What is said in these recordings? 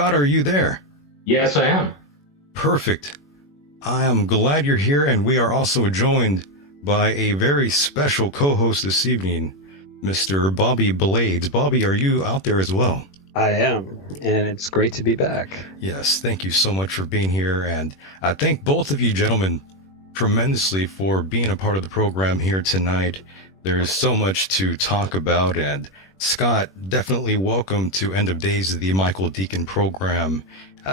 Scott, are you there? Yes, I am. Perfect. I am glad you're here, and we are also joined by a very special co-host this evening, Mr. Bobby Blades. Bobby, are you out there as well? I am, and it's great to be back. Yes, thank you so much for being here, and I thank both of you gentlemen tremendously for being a part of the program here tonight. There is so much to talk about, and Scott, definitely welcome to End of Days of the Michael Decon program.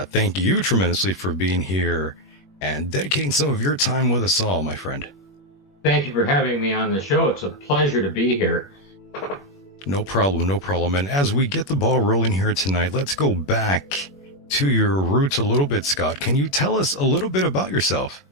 Thank you tremendously for being here and dedicating some of your time with us all, my friend. Thank you for having me on the show. It's a pleasure to be here. No problem, no problem. And as we get the ball rolling here tonight, let's go back to your roots a little bit, Scott. Can you tell us a little bit about yourself?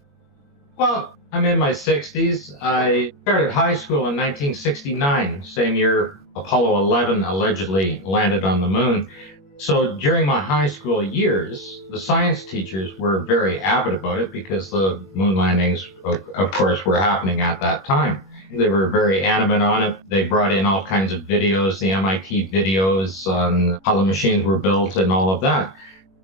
Well, I'm in my 60s. I started high school in 1969, same year Apollo 11 allegedly landed on the moon. So during my high school years, the science teachers were very avid about it because the moon landings, of course, were happening at that time. They were very animate on it. They brought in all kinds of videos, the MIT videos on how the machines were built and all of that.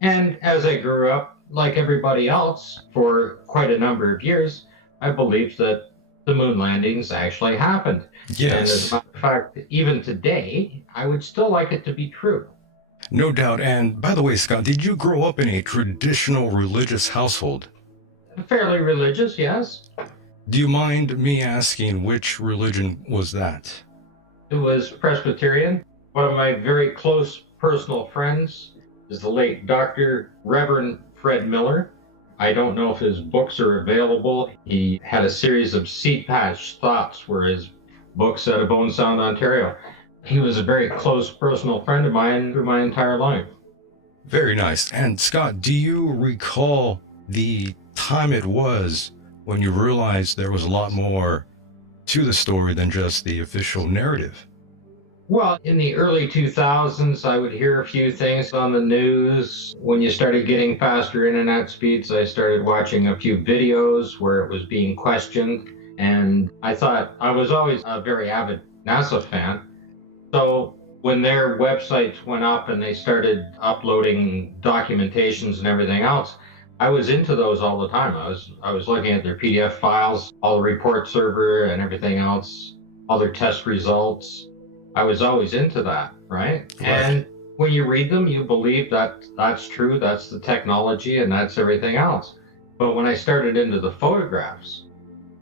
And as I grew up, like everybody else, for quite a number of years, I believed that the moon landings actually happened. Yes. And as a matter of fact, even today, I would still like it to be true. No doubt. And by the way, Scott, did you grow up in a traditional religious household? Fairly religious, yes. Do you mind me asking which religion was that? It was Presbyterian. One of my very close personal friends is the late Dr. Reverend Fred Miller. I don't know if his books are available. He had a series of seed patch thoughts were his books out of Bone Sound, Ontario. He was a very close personal friend of mine through my entire life. Very nice. And Scott, do you recall the time it was when you realized there was a lot more to the story than just the official narrative? Well, in the early 2000s, I would hear a few things on the news. When you started getting faster internet speeds, I started watching a few videos where it was being questioned. And I thought, I was always a very avid NASA fan. So when their websites went up and they started uploading documentations and everything else, I was into those all the time. I was looking at their PDF files, all the report server and everything else, all their test results. I was always into that, right? And when you read them, you believe that that's true, that's the technology, and that's everything else. But when I started into the photographs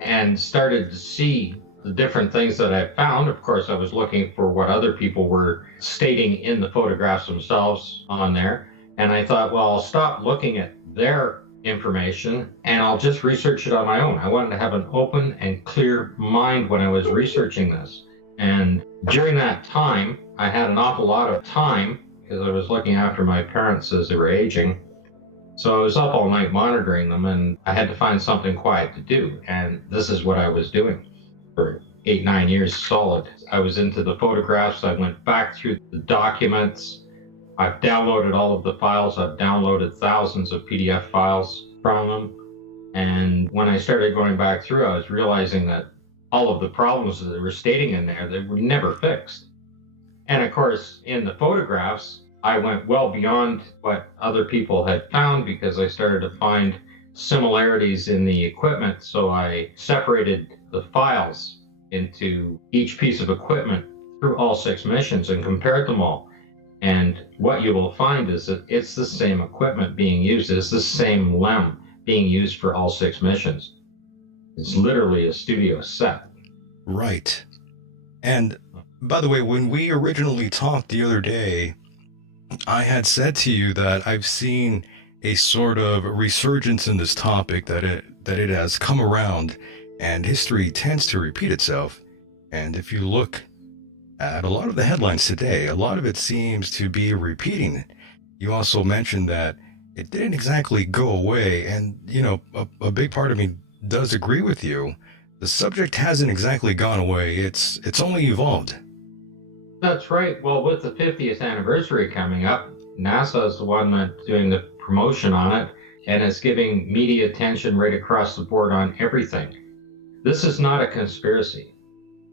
and started to see the different things that I found, of course, I was looking for what other people were stating in the photographs themselves on there. And I thought, well, I'll stop looking at their information and I'll just research it on my own. I wanted to have an open and clear mind when I was researching this. And during that time, I had an awful lot of time because I was looking after my parents as they were aging. So I was up all night monitoring them and I had to find something quiet to do. And this is what I was doing for 8-9 years solid. I was into the photographs. I went back through the documents. I've downloaded all of the files. I've downloaded thousands of PDF files from them. And when I started going back through, I was realizing that all of the problems that they were stating in there, they were never fixed. And of course, in the photographs, I went well beyond what other people had found because I started to find similarities in the equipment. So I separated the files into each piece of equipment through all 6 missions and compared them all. And what you will find is that it's the same equipment being used. It's the same LEM being used for all 6 missions. It's literally a studio set. Right. And by the way, when we originally talked the other day, I had said to you that I've seen a sort of resurgence in this topic, that it has come around, and history tends to repeat itself. And if you look at a lot of the headlines today, a lot of it seems to be repeating. You also mentioned that it didn't exactly go away, and you know, a big part of me does agree with you. The subject hasn't exactly gone away. It's only evolved. That's right. Well, with the 50th anniversary coming up, NASA is the one that's doing the promotion on it, and it's giving media attention right across the board on everything. This is not a conspiracy.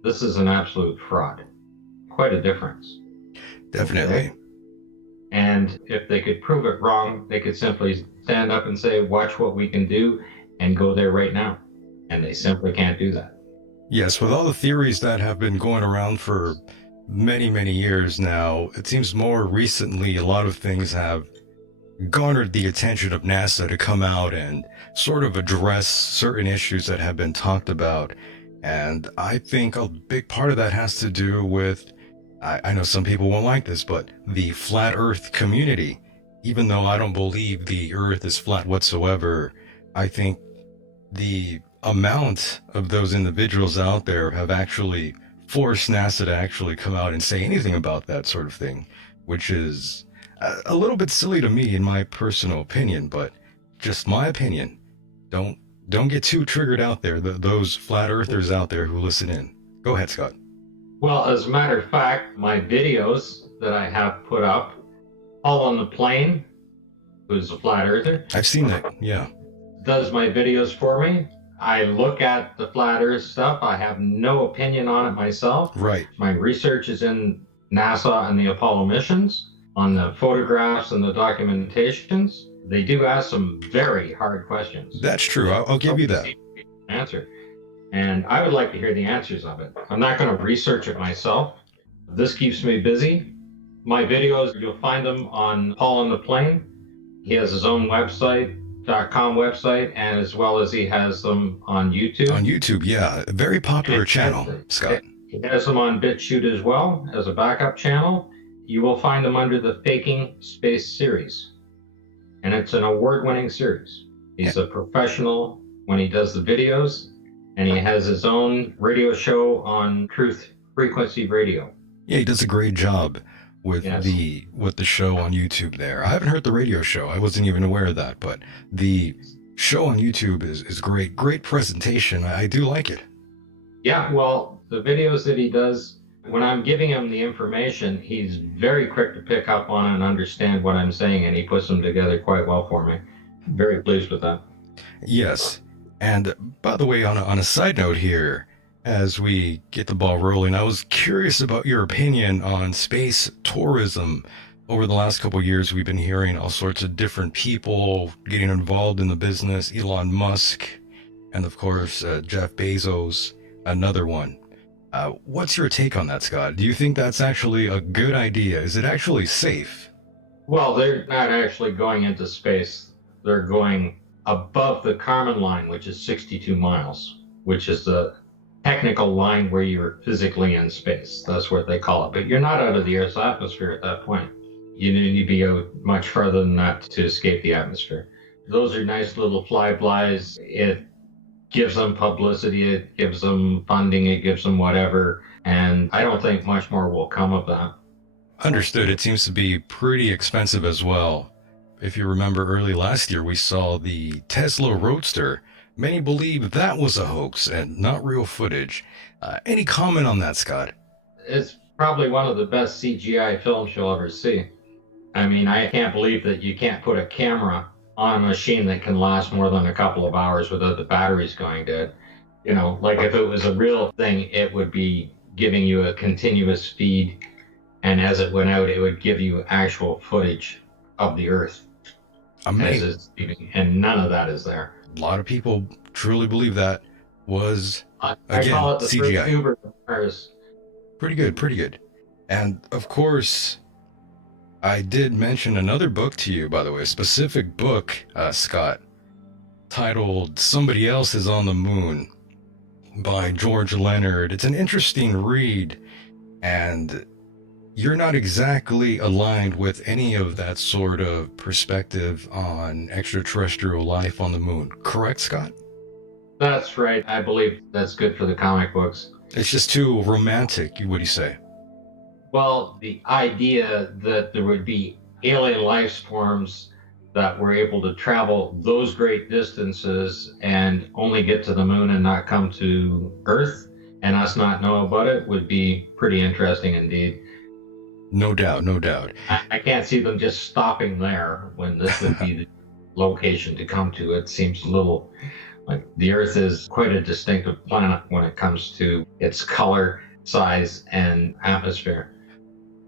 This is an absolute fraud. Quite a difference. Definitely. Okay? And if they could prove it wrong, they could simply stand up and say, watch what we can do, and go there right now. And they simply can't do that. Yes, with all the theories that have been going around for many, many years now, it seems more recently a lot of things have garnered the attention of NASA to come out and sort of address certain issues that have been talked about. And I think a big part of that has to do with, I know some people won't like this, but the flat Earth community. Even though I don't believe the Earth is flat whatsoever, I think the amount of those individuals out there have actually forced NASA to actually come out and say anything about that sort of thing, which is a little bit silly to me in my personal opinion, but just my opinion. Don't get too triggered out there, those flat earthers out there who listen in. Go ahead, Scott. Well, as a matter of fact, my videos that I have put up, All on the Plane, who's a flat earther, I've seen that, yeah. does my videos for me. I look at the flat earth stuff. I have no opinion on it myself. Right. My research is in NASA and the Apollo missions, on the photographs and the documentations. They do ask some very hard questions. That's true. I'll give you that. Answer. And I would like to hear the answers of it. I'm not going to research it myself. This keeps me busy. My videos, you'll find them on Paul on the Plane. He has his own website.com website, and as well as he has them on YouTube. On YouTube, yeah. A very popular channel, Scott. He has them on BitChute as well as a backup channel. You will find them under the Faking Space series. And it's an award-winning series. He's a professional when he does the videos, and he has his own radio show on Truth Frequency Radio. Yeah, he does a great job with Yes. the show on YouTube there. I haven't heard the radio show. I wasn't even aware of that, but the show on YouTube is great. Great presentation. I do like it. Yeah, well, the videos that he does, when I'm giving him the information, he's very quick to pick up on and understand what I'm saying, and he puts them together quite well for me. Very pleased with that. Yes. And by the way, on a side note here, as we get the ball rolling, I was curious about your opinion on space tourism. Over the last couple of years, we've been hearing all sorts of different people getting involved in the business. Elon Musk, and of course, Jeff Bezos, another one. What's your take on that, Scott? Do you think that's actually a good idea? Is it actually safe? Well, they're not actually going into space. They're going above the Kármán line, which is 62 miles, which is the technical line where you're physically in space. That's what they call it. But you're not out of the Earth's atmosphere at that point. You need to be out much further than that to escape the atmosphere. Those are nice little flybys. It gives them publicity, it gives them funding, it gives them whatever. And I don't think much more will come of that. Understood. It seems to be pretty expensive as well. If you remember early last year, we saw the Tesla Roadster. Many believe that was a hoax and not real footage. Any comment on that, Scott? It's probably one of the best CGI films you'll ever see. I mean, I can't believe that you can't put a camera on a machine that can last more than a couple of hours without the batteries going dead. You know, like if it was a real thing, it would be giving you a continuous feed, and as it went out, it would give you actual footage of the Earth. Amazing. And none of that is there. A lot of people truly believe that was, I again, call it the CGI. first Uber to Mars. Pretty good, pretty good. And of course, I did mention another book to you, by the way, a specific book, Scott, titled Somebody Else is on the Moon by George Leonard. It's an interesting read, and you're not exactly aligned with any of that sort of perspective on extraterrestrial life on the moon. Correct, Scott? That's right. I believe that's good for the comic books. It's just too romantic, what do you say? Well, the idea that there would be alien life forms that were able to travel those great distances and only get to the moon and not come to Earth, and us not know about it, would be pretty interesting indeed. No doubt, no doubt. I can't see them just stopping there when this would be the location to come to. It seems a little like the Earth is quite a distinctive planet when it comes to its color, size, and atmosphere.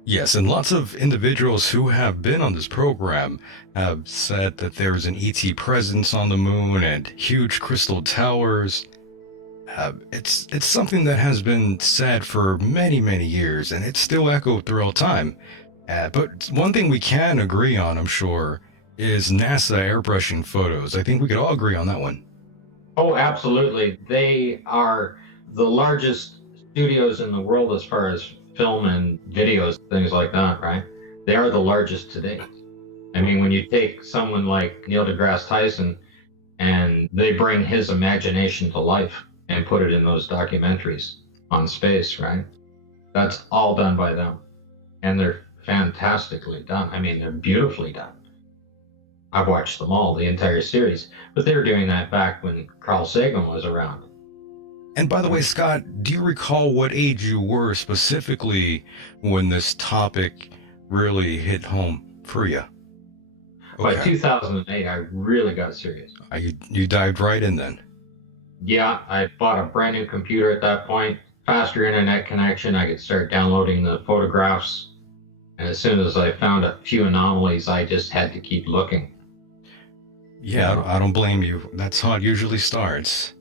Yes, and lots of individuals who have been on this program have said that there's an ET presence on the moon and huge crystal towers. It's something that has been said for many, many years, and it's still echoed throughout time. But one thing we can agree on, I'm sure, is NASA airbrushing photos. I think we could all agree on that one. Oh, absolutely. They are the largest studios in the world as far as film and videos, things like that, right? They are the largest today. I mean, when you take someone like Neil deGrasse Tyson and they bring his imagination to life and put it in those documentaries on space, right? That's all done by them. And they're fantastically done. I mean, they're beautifully done. I've watched them all, the entire series, but they were doing that back when Carl Sagan was around. And by the way, Scott, do you recall what age you were specifically when this topic really hit home for you? By 2008, I really got serious. You dived right in then. Yeah, I bought a brand new computer at that point, faster internet connection. I could start downloading the photographs. And as soon as I found a few anomalies, I just had to keep looking. Yeah, I don't blame you. That's how it usually starts.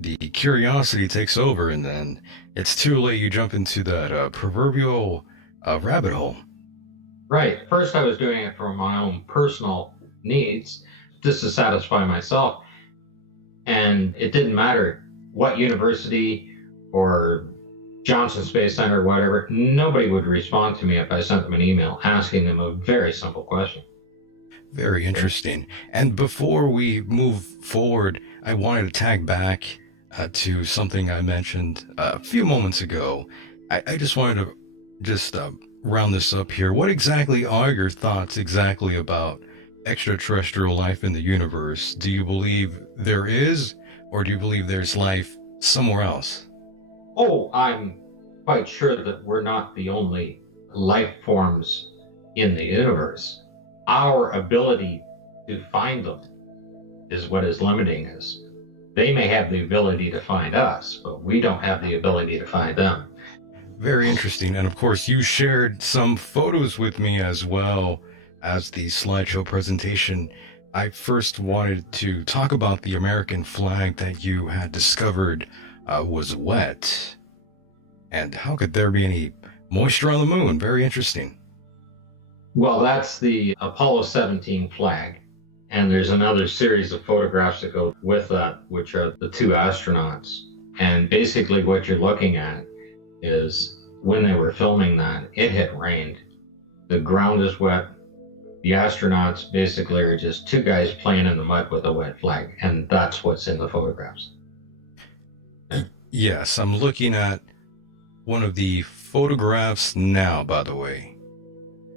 The curiosity takes over, and then it's too late. You jump into that proverbial rabbit hole. Right. First, I was doing it for my own personal needs, just to satisfy myself. And it didn't matter what university or Johnson Space Center or whatever, nobody would respond to me if I sent them an email asking them a very simple question. Very interesting. And before we move forward, I wanted to tag back to something I mentioned a few moments ago. I just wanted to just round this up here. What exactly are your thoughts exactly about extraterrestrial life in the universe? Do you believe there is, or do you believe there's life somewhere else? Oh, I'm quite sure that we're not the only life forms in the universe. Our ability to find them is what is limiting us. They may have the ability to find us, but we don't have the ability to find them. Very interesting. And of course, you shared some photos with me as well as the slideshow presentation. I first wanted to talk about the American flag that you had discovered was wet. And how could there be any moisture on the moon? Very interesting. Well, that's the Apollo 17 flag. And there's another series of photographs that go with that, which are the two astronauts. And basically what you're looking at is when they were filming that, it had rained. The ground is wet. The astronauts basically are just two guys playing in the mud with a wet flag. And that's what's in the photographs. Yes, I'm looking at one of the photographs now, by the way.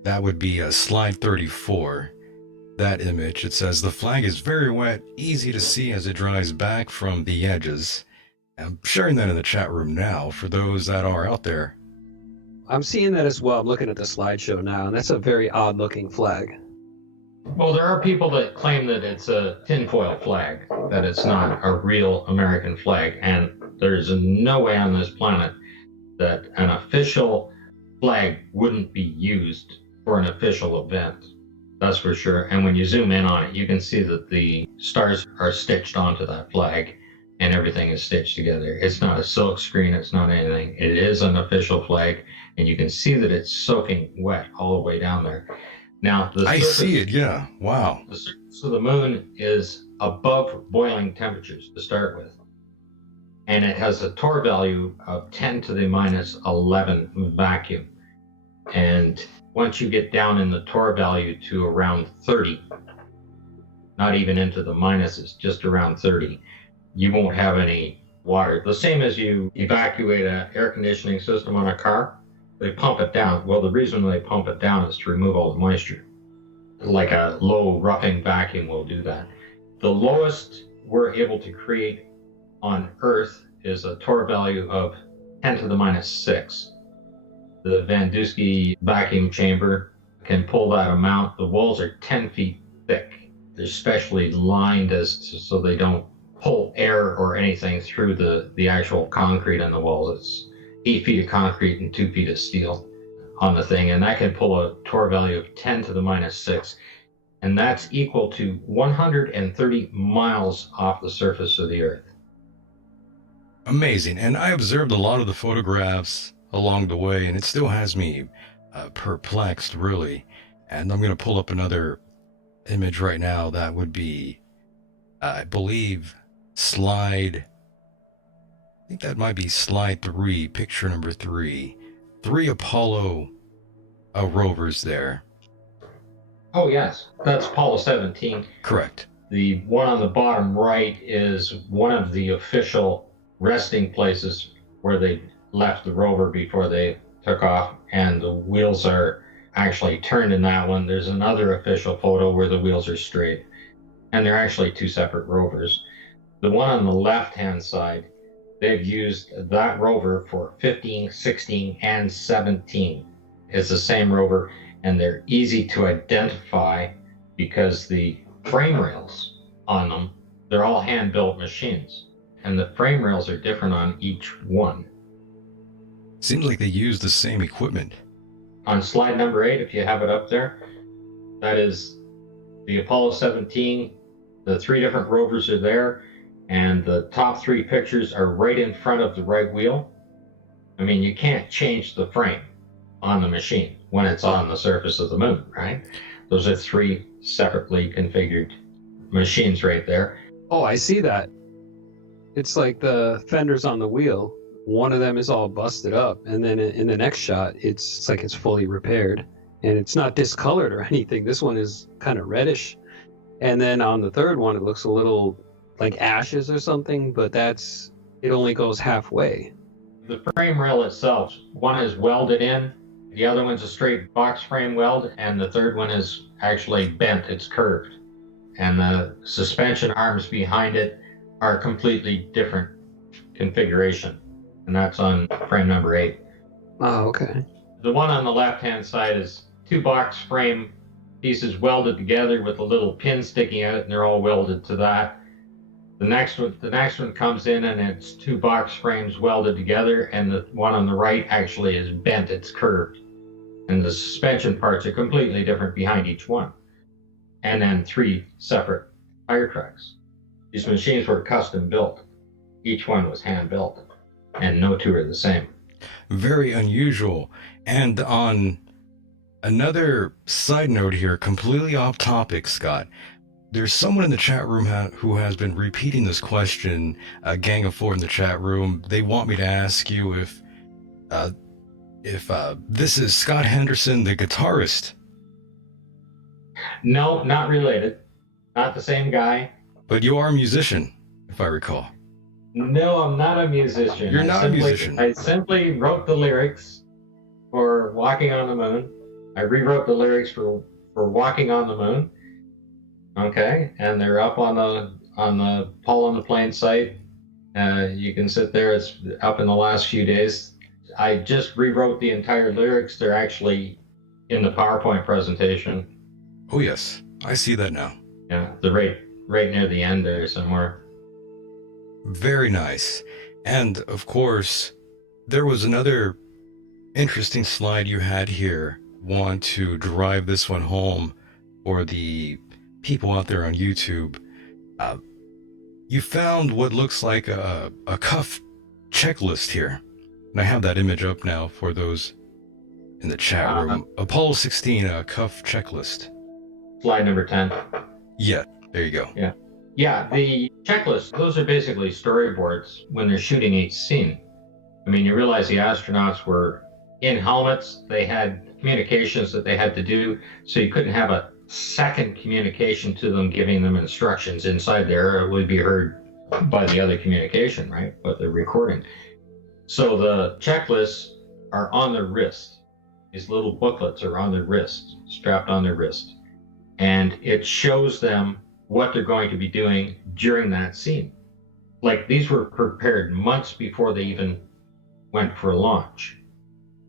That would be slide 34. That image, it says the flag is very wet, easy to see as it dries back from the edges. I'm sharing that in the chat room now for those that are out there. I'm seeing that as well. I'm looking at the slideshow now, and that's a very odd looking flag. Well, there are people that claim that it's a tinfoil flag, that it's not a real American flag. And there's no way on this planet that an official flag wouldn't be used for an official event. That's for sure. And when you zoom in on it, you can see that the stars are stitched onto that flag and everything is stitched together. It's not a silk screen. It's not anything. It is an official flag. And you can see that it's soaking wet all the way down there. Now, I see it. Yeah. Wow. The surface of the moon is above boiling temperatures to start with. And it has a torr value of 10 to the minus 11 vacuum. And once you get down in the torr value to around 30, not even into the minuses, just around 30, you won't have any water. The same as you evacuate an air conditioning system on a car, they pump it down. Well, the reason they pump it down is to remove all the moisture. Like a low roughing vacuum will do that. The lowest we're able to create on Earth is a torr value of 10 to the minus 6. The Van Dusky vacuum chamber can pull that amount. The walls are 10 feet thick. They're specially lined so they don't pull air or anything through the actual concrete on the walls. It's 8 feet of concrete and 2 feet of steel. on the thing, and that can pull a torr value of 10 to the minus 6. And that's equal to 130 miles off the surface of the Earth. Amazing. And I observed a lot of the photographs along the way, and it still has me perplexed, really. And I'm going to pull up another image right now. That would be, I believe, I think that might be slide 3, picture number 3. 3 Apollo rovers there. Oh, yes. That's Apollo 17. Correct. The one on the bottom right is one of the official resting places where they left the rover before they took off, and the wheels are actually turned in that one. There's another official photo where the wheels are straight, and they're actually 2 separate rovers. The one on the left-hand side, they've used that rover for 15, 16, and 17. It's the same rover, and they're easy to identify because the frame rails on them, they're all hand-built machines, and the frame rails are different on each one. Seems like they use the same equipment. On slide number 8, if you have it up there, that is the Apollo 17. The 3 different rovers are there, and the top 3 pictures are right in front of the right wheel. I mean, you can't change the frame on the machine when it's on the surface of the moon, right? Those are 3 separately configured machines right there. Oh, I see that. It's like the fenders on the wheel. One of them is all busted up, and then in the next shot, it's like it's fully repaired, and it's not discolored or anything. This one is kind of reddish, and then on the third one, it looks a little like ashes or something, but it only goes halfway. The frame rail itself, one is welded in, the other one's a straight box frame weld, and the third one is actually bent, it's curved. And the suspension arms behind it are completely different configuration. And that's on frame number 8. Oh, okay. The one on the left-hand side is 2 box frame pieces welded together with a little pin sticking out, and they're all welded to that. The next one comes in, and it's 2 box frames welded together, and the one on the right actually is bent, it's curved. And the suspension parts are completely different behind each one. And then 3 separate tire tracks. These machines were custom built. Each one was hand built, and no 2 are the same. Very unusual. And on another side note here, completely off topic, Scott, there's someone in the chat room who has been repeating this question, a gang of 4 in the chat room. They want me to ask you if this is Scott Henderson, the guitarist. No, not related. Not the same guy. But you are a musician, if I recall. No, I'm not a musician. You're not a musician. I simply wrote the lyrics for Walking on the Moon. I rewrote the lyrics for Walking on the Moon. Okay, and they're up on the Paul on the Plain site. You can sit there. It's up in the last few days. I just rewrote the entire lyrics. They're actually in the PowerPoint presentation. Oh yes, I see that now. Yeah, the right near the end there somewhere. Very nice. And of course, there was another interesting slide you had here. Want to drive this one home for the people out there on YouTube. You found what looks like a cuff checklist here. And I have that image up now for those in the chat room. Apollo 16 cuff checklist. Slide number 10. Yeah, there you go. Yeah, the checklist, those are basically storyboards when they're shooting each scene. I mean, you realize the astronauts were in helmets. They had communications that they had to do, so you couldn't have a second communication to them giving them instructions inside there. It would be heard by the other communication, right? But they're recording. So the checklists are on their wrist. These little booklets are on their wrist, strapped on their wrist. And it shows them what they're going to be doing during that scene. Like, these were prepared months before they even went for launch.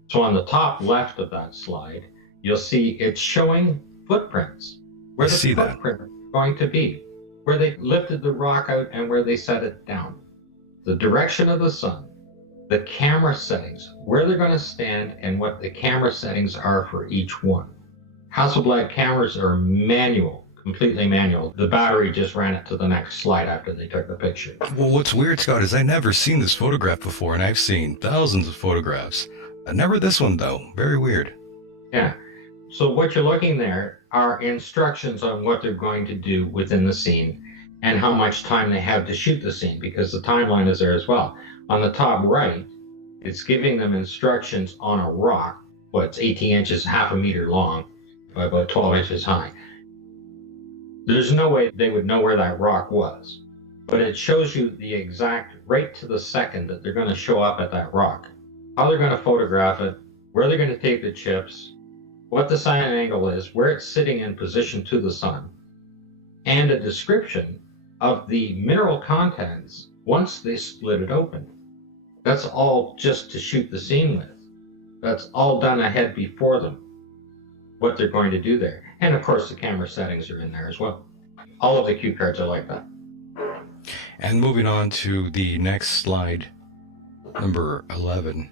So on the top left of that slide, you'll see it's showing footprints. Where the footprint is going to be, where they lifted the rock out and where they set it down. The direction of the sun, the camera settings, where they're going to stand and what the camera settings are for each one. Hasselblad cameras are manual, completely manual. The battery just ran it to the next slide after they took the picture. Well, what's weird, Scott, is I've never seen this photograph before, and I've seen thousands of photographs. Never this one, though. Very weird. Yeah. So what you're looking there are instructions on what they're going to do within the scene and how much time they have to shoot the scene, because the timeline is there as well. On the top right, it's giving them instructions on a rock. It's 18 inches, half a meter long, by about 12 inches high. There's no way they would know where that rock was, but it shows you the exact, right to the second, that they're going to show up at that rock, how they're going to photograph it, where they're going to take the chips, what the sun angle is, where it's sitting in position to the sun, and a description of the mineral contents once they split it open. That's all just to shoot the scene with. That's all done ahead before them, what they're going to do there. And of course the camera settings are in there as well. All of the cue cards are like that. And moving on to the next slide, number 11.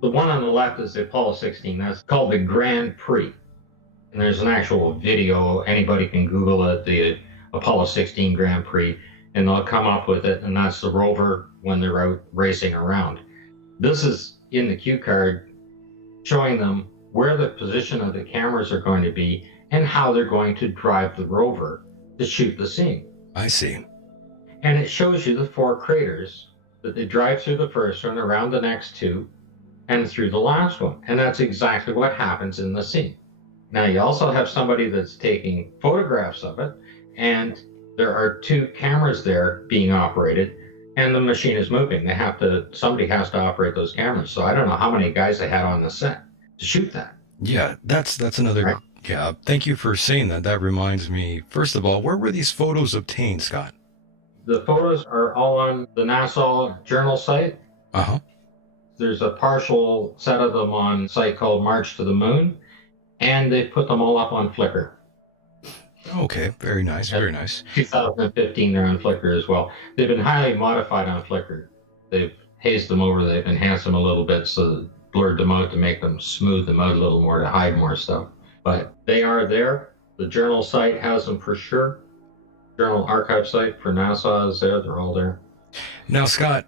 The one on the left is the Apollo 16. That's called the Grand Prix. And there's an actual video. Anybody can Google it, the Apollo 16 Grand Prix, and they'll come up with it. And that's the rover when they're out racing around. This is in the cue card showing them where the position of the cameras are going to be and how they're going to drive the rover to shoot the scene. I see. And it shows you the 4 craters that they drive through the first one, around the next 2, and through the last one. And that's exactly what happens in the scene. Now, you also have somebody that's taking photographs of it, and there are 2 cameras there being operated, and the machine is moving. Somebody has to operate those cameras. So I don't know how many guys they had on the set to shoot that. Yeah, that's another. Right. Yeah, thank you for saying that. That reminds me, first of all, where were these photos obtained, Scott? The photos are all on the NASA journal site. Uh-huh. There's a partial set of them on a site called March to the Moon, and they put them all up on Flickr. Okay, very nice, very nice. 2015, they're on Flickr as well. They've been highly modified on Flickr. They've hazed them over, they've enhanced them a little bit, so blurred them out to make them smooth them out a little more, to hide more stuff. But they are there. The journal site has them for sure. Journal archive site for NASA is there. They're all there. Now, Scott,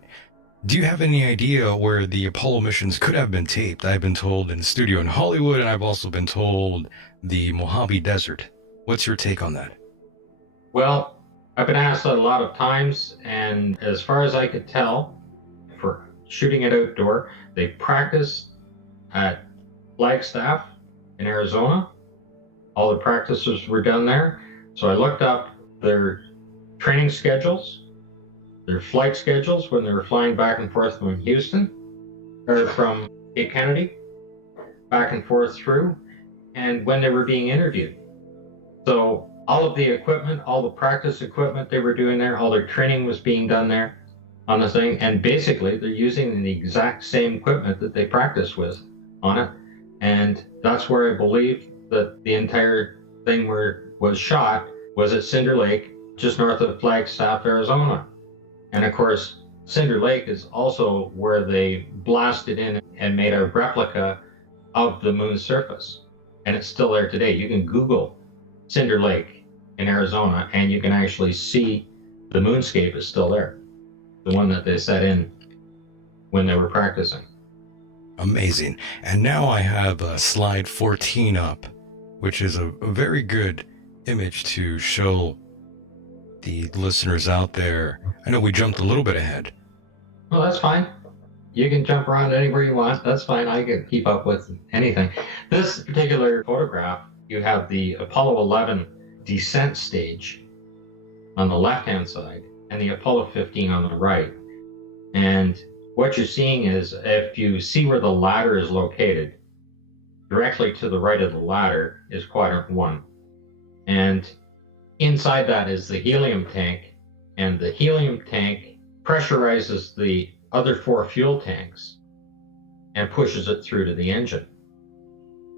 do you have any idea where the Apollo missions could have been taped? I've been told in a studio in Hollywood, and I've also been told the Mojave Desert. What's your take on that? Well, I've been asked that a lot of times, and as far as I could tell, for shooting it outdoor, they practiced at Flagstaff in Arizona. All the practices were done there. So I looked up their training schedules, their flight schedules when they were flying back and forth from Houston, or from Cape Kennedy, back and forth through, and when they were being interviewed. So all of the equipment, all the practice equipment they were doing there, all their training was being done there on the thing, and basically they're using the exact same equipment that they practiced with on it. And that's where I believe that the entire thing was shot, was at Cinder Lake, just north of Flagstaff, Arizona. And of course, Cinder Lake is also where they blasted in and made a replica of the moon's surface. And it's still there today. You can Google Cinder Lake in Arizona, and you can actually see the moonscape is still there. The one that they set in when they were practicing. Amazing. And now I have slide 14 up, which is a very good image to show the listeners out there. I know we jumped a little bit ahead. Well, that's fine. You can jump around anywhere you want. That's fine. I can keep up with anything. This particular photograph, you have the Apollo 11 descent stage on the left-hand side and the Apollo 15 on the right. And what you're seeing is, if you see where the ladder is located, directly to the right of the ladder is quadrant 1. And inside that is the helium tank, and the helium tank pressurizes the other 4 fuel tanks and pushes it through to the engine.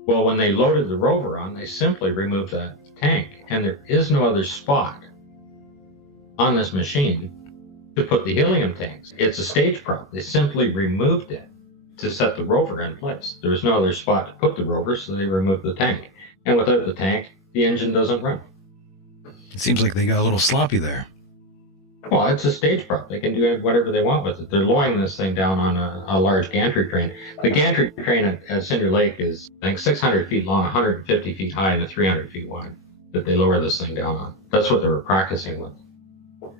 Well, when they loaded the rover on, they simply removed that tank, and there is no other spot on this machine to put the helium tanks. It's a stage prop. They simply removed it to set the rover in place. There was no other spot to put the rover, so they removed the tank. And without the tank, the engine doesn't run. It seems like they got a little sloppy there. Well, it's a stage prop. They can do whatever they want with it. They're lowering this thing down on a large gantry crane. The gantry crane at Cinder Lake is, I think, 600 feet long, 150 feet high, and 300 feet wide that they lower this thing down on. That's what they were practicing with.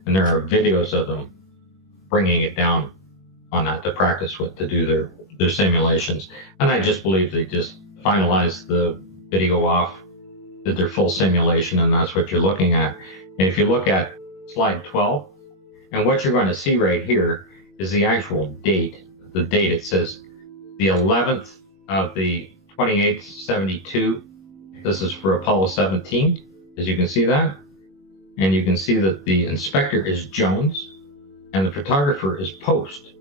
And there are videos of them bringing it down on that to practice with, to do their simulations. And I just believe they just finalized the video off, did their full simulation, and that's what you're looking at. And if you look at slide 12, and what you're going to see right here is the actual date. The date, it says the 11th of the 28th, 72. This is for Apollo 17, as you can see that. And you can see that the inspector is Jones and the photographer is Post.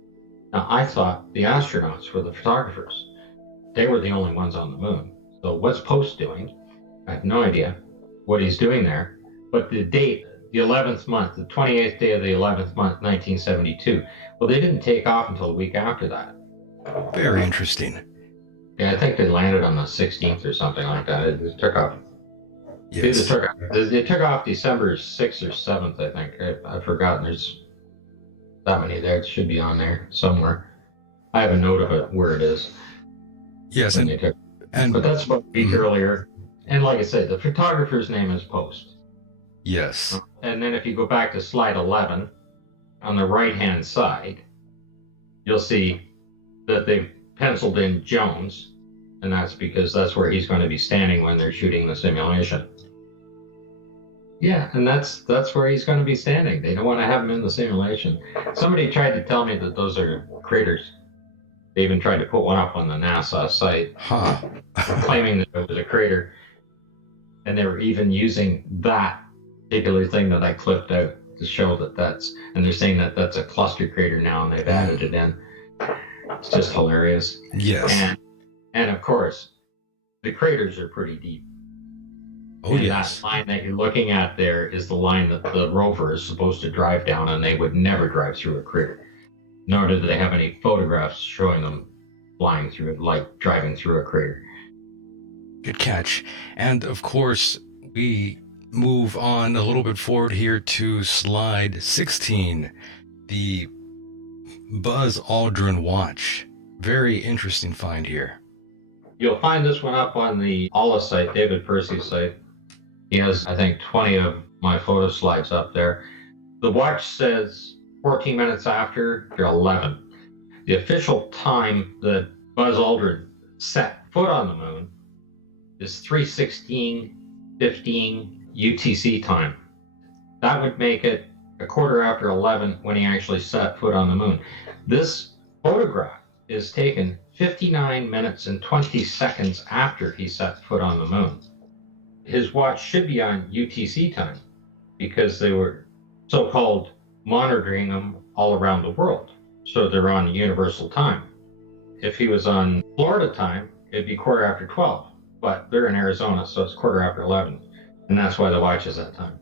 Now, I thought the astronauts were the photographers. They were the only ones on the moon. So what's Post doing? I have no idea what he's doing there. But the date, the 11th month, the 28th day of the 11th month, 1972. Well, they didn't take off until the week after that. Very interesting. Yeah, I think they landed on the 16th or something like that. It took off. Yes. They took off December 6th or 7th, I think. I've forgotten. There's that many there. It should be on there somewhere. I have a note of it where it is. Yes, but that's about a week earlier. And like I said, the photographer's name is Post. Yes. And then if you go back to slide 11, on the right-hand side, you'll see that they've penciled in Jones, and that's because that's where he's going to be standing when they're shooting the simulation. Yeah, and that's where he's going to be standing. They don't want to have him in the simulation. Somebody tried to tell me that those are craters. They even tried to put one up on the NASA site, claiming that it was a crater. And they were even using that particular thing that I clipped out to show that and they're saying that that's a cluster crater now, and they've added it in. It's just hilarious. Yes. And of course, the craters are pretty deep. Oh, and yes. That line that you're looking at there is the line that the rover is supposed to drive down, and they would never drive through a crater. Nor did they have any photographs showing them flying through it, like driving through a crater. Good catch. And of course, we move on a little bit forward here to slide 16, the Buzz Aldrin watch. Very interesting find here. You'll find this one up on the Allah site, David Percy's site. He has, I think, 20 of my photo slides up there. The watch says 14 minutes after 11. The official time that Buzz Aldrin set foot on the moon is 3:16:15 UTC time. That would make it a quarter after 11 when he actually set foot on the moon. This photograph is taken 59 minutes and 20 seconds after he set foot on the moon. His watch should be on UTC time because they were so-called monitoring them all around the world. So they're on universal time. If he was on Florida time, it'd be quarter after 12, but they're in Arizona, so it's quarter after 11. And that's why the watch is that time.